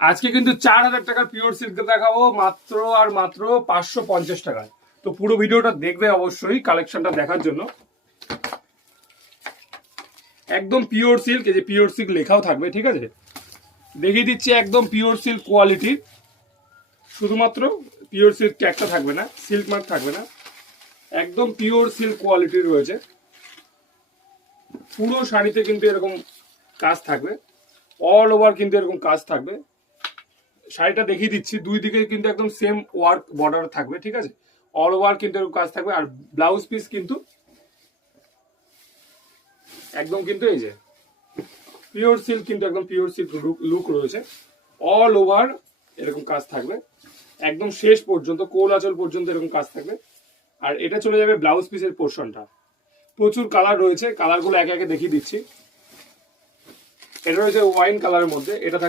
আজকে কিন্তু 4000 টাকার পিওর সিল্ক দেখাবো মাত্র আর মাত্র 550 টাকায়। তো পুরো ভিডিওটা দেখবে অবশ্যই কালেকশনটা দেখার জন্য। একদম পিওর সিল্ক, এই যে পিওর সিল্ক লেখাও থাকবে, ঠিক আছে। দেখিয়ে দিচ্ছি একদম পিওর সিল্ক কোয়ালিটি, শুধুমাত্র পিওর সিল্ক ট্যাগটা থাকবে না, সিল্ক মার্ক থাকবে না, একদম পিওর সিল্ক কোয়ালিটি রয়েছে। পুরো শাড়িতে কিন্তু এরকম কাজ থাকবে, অল ওভার কিন্তু এরকম কাজ থাকবে। শাড়িটা দেখিয়ে দিচ্ছি, দুই দিকে কিন্তু একদম সেম ওয়ার্ক বর্ডার থাকবে, ঠিক আছে। অল ওভার কিন্তু এরকম কাজ থাকবে। আর ব্লাউজ পিস কিন্তু একদম কিন্তু এই যে পিওর সিল্ক, কিন্তু একদম পিওর সিল্ক লুক রয়েছে। অল ওভার এরকম কাজ থাকবে, একদম শেষ পর্যন্ত কোল আঁচল পর্যন্ত এরকম কাজ থাকবে। আর এটা চলে যাবে ব্লাউজ পিসের পোর্শনটা। প্রচুর কালার রয়েছে, কালারগুলো একে একে দেখিয়ে দিচ্ছি। এটা রয়েছে ওয়াইন কালারের মধ্যে, এটা থাকবে